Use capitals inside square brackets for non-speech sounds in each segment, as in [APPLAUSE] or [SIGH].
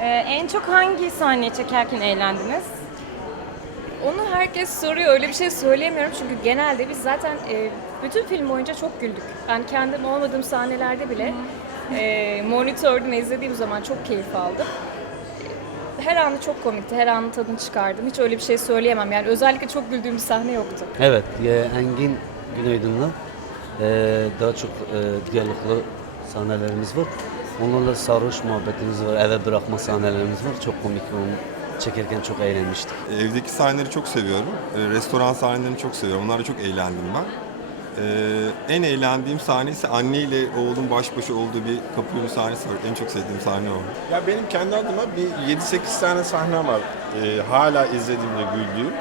Ee, en çok hangi sahneyi çekerken eğlendiniz? Onu herkes soruyor. Öyle bir şey söyleyemiyorum çünkü genelde biz zaten e, bütün film boyunca çok güldük. Ben kendim olmadığım sahnelerde bile e, monitörden izlediğim zaman çok keyif aldım. Her anı çok komikti. Her anın tadını çıkardım. Hiç öyle bir şey söyleyemem. Yani özellikle çok güldüğüm bir sahne yoktu. Evet, e, Engin Günaydın'la e, daha çok e, diyaloglu sahnelerimiz var. Onlarla sarhoş muhabbetimiz var, eve bırakma sahnelerimiz var. Çok komik onu çekerken çok eğlenmiştik. Evdeki sahneleri çok seviyorum. Ee, Restoran sahnelerini çok seviyorum. Onlarla çok eğlendim ben. Ee, en eğlendiğim sahne ise anne ile oğlun baş başa olduğu bir kapı önü sahnesi var. En çok sevdiğim sahne o. Ya benim kendi adıma bir 7-8 tane sahne var. Ee, hala izlediğimde güldüğüm.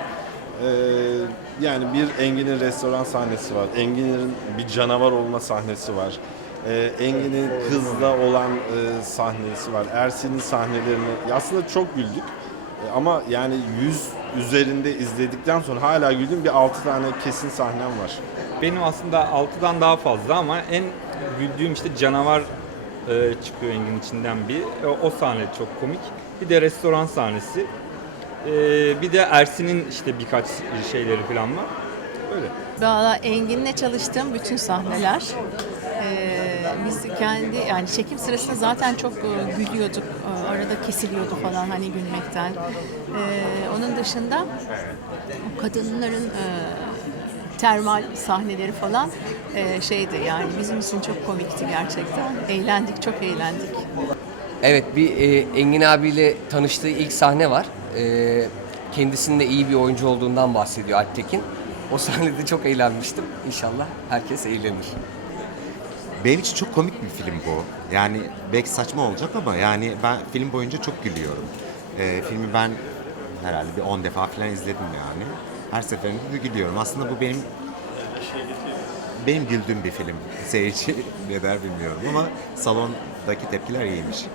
Ee, yani bir Engin'in restoran sahnesi var. Engin'in bir canavar olma sahnesi var. Ee, Engin'in kızla olan e, sahnesi var. Ersin'in sahnelerini aslında çok güldük. Ee, ama yani 100 üzerinde izledikten sonra hala güldüğüm bir 6 tane kesin sahnem var. Benim aslında 6'dan daha fazla ama en güldüğüm işte canavar e, çıkıyor Engin içinden bir. E, o sahne çok komik. Bir de restoran sahnesi. E, bir de Ersin'in işte birkaç şeyleri falan var. Böyle. Valla Engin'le çalıştığım bütün sahneler eee, biz kendi yani çekim sırasında zaten çok e, gülüyorduk. E, arada kesiliyordu falan hani gülmekten. Eee, onun dışında kadınların e, termal sahneleri falan e, şeydi yani bizim için çok komikti gerçekten. Eğlendik, çok eğlendik. Evet bir e, Engin abiyle tanıştığı ilk sahne var. E, kendisinin de iyi bir oyuncu olduğundan bahsediyor Alptekin. O sahnede çok eğlenmiştim. İnşallah herkes eğlenir. Benim için çok komik bir film bu. Yani belki saçma olacak ama yani ben film boyunca çok gülüyorum. Ee, filmi ben herhalde bir 10 defa falan izledim yani. Her seferinde de gülüyorum. Aslında bu benim benim güldüğüm bir film. [LAUGHS] Seyirci ne der bilmiyorum ama salondaki tepkiler iyiymiş.